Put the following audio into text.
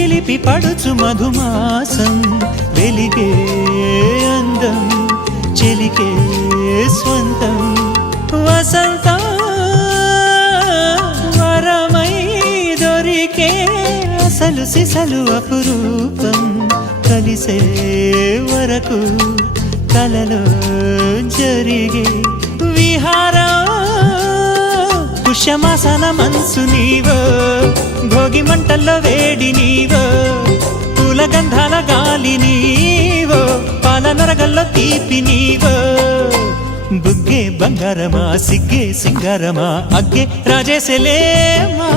చిలిపి పడుచు మధుమాసం వెలిగే అందం చెలికే స్వంతం వసంతం వరమై దొరికే అసలు సిసలు అపురూపం కలిసే వరకు కలలో జరిగే విహారం పుష్యమాసన మనసు నీవో భోగి మంటల్లో వేడి నీవో పూల గంధాల గాలి నీవో పాల నరగల్లో తీపి నీవో బుగ్గే బంగారమా సిగ్గే సింగారమా అగ్గే రాజేసలేమా